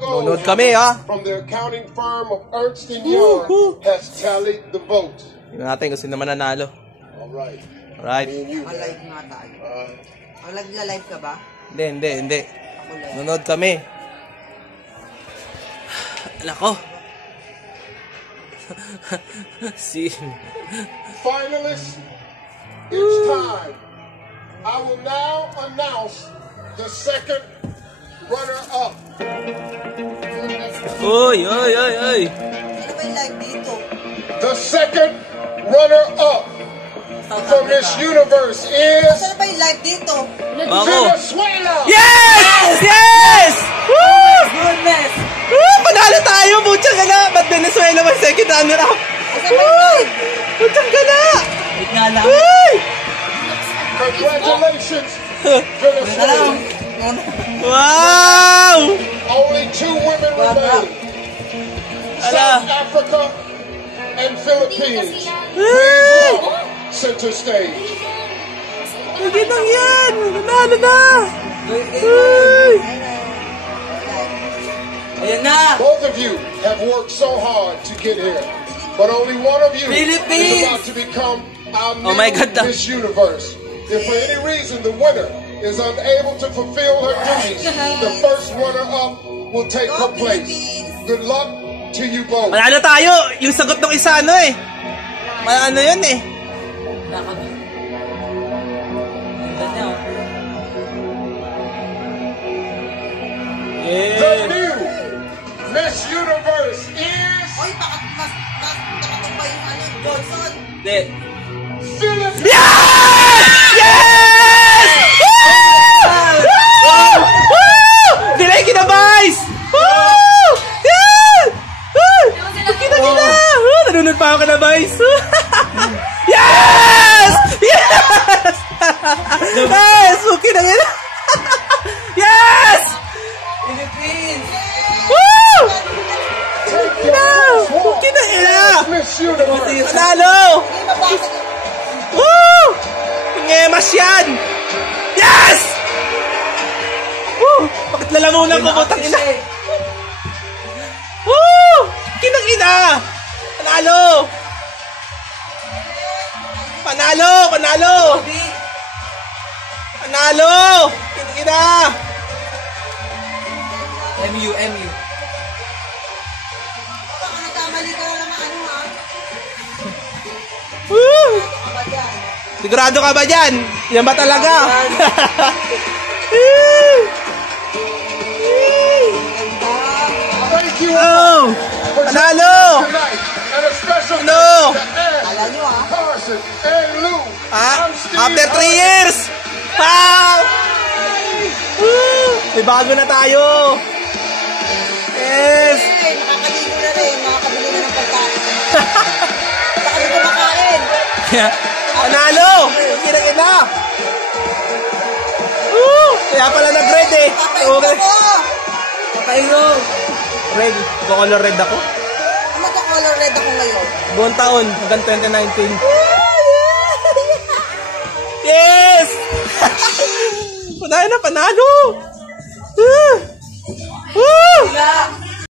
Nunod kami, ha? From the accounting firm of Ernst & Young has tallied the votes. Tingnan natin kung sino mananalo. Alright. Alright. Live nga tayo. Live ka ba? Hindi. Nunod kami. Nako. Finalists, it's time. I will now announce the second runner-up. Oy. Ano ba yung live dito? The second runner-up for Miss Universe is Ano ba yung live dito? Venezuela. Yes! Woo! Goodness! Woo! Panalo tayo! Butsang gana! Ba't Venezuela may second runner-up? Ano ba yung live? Butsang gana! Wait nga lang. Uy! Congratulations, Venezuela. Wow! Only 2 women remain. South Africa and Philippines. Hey! Center stage. Hindi lang yan! Nanalo na! Uy! Ayan na! Both of you have worked so hard to get here, but only one of you Philippines! is about to become our new Oh my God. Miss Universe. If for any reason the winner is unable to fulfill her duties, the first runner-up will take her place. Good luck to you both. Manalo tayo! Yung sagot ng isa ano yun eh. The new Miss Universe is Oy, bakit mas ba yung Johnson? Hindi. Philippines. Yes! Woo! Woo! Delay kinabays! Woo! Yeah! Kita! Nanunod pa ako kinabays! Yes! Yes! Yes! Okay na nga! Yes! Philippines! Woo! Okay na ina! Miss Universe. Panalo! Woo! Ngemas yan! Yes! Woo! Bakit lalamunan ko butang ina? Woo! Kinang ina! Panalo! Panalo! Kinang ina! MU. Baka nagkamali ka na naman ha? Woo! Sigurado ka ba dyan? Yan ba talaga? Thank you Oh! for Panalo! tonight, and a special Ano? thanks to Ed, Kala nyo ha? Carson, and Lou. I'm Steve After 3 Harvey. years! Wow! Woo! May bago na tayo! Yes! Hey, nakakaligo na rin. Makakabili na ng pagkain. Baka di kumakain. Panalo! Kina-kina! Woo! Kaya pala nag-red eh. Papahinga ko! Papahingo! Red. Color red ako. Magka-color red ako ngayon. Buong taon hanggang 2019. Yes! Panalo na! Panalo! Woo! Wala!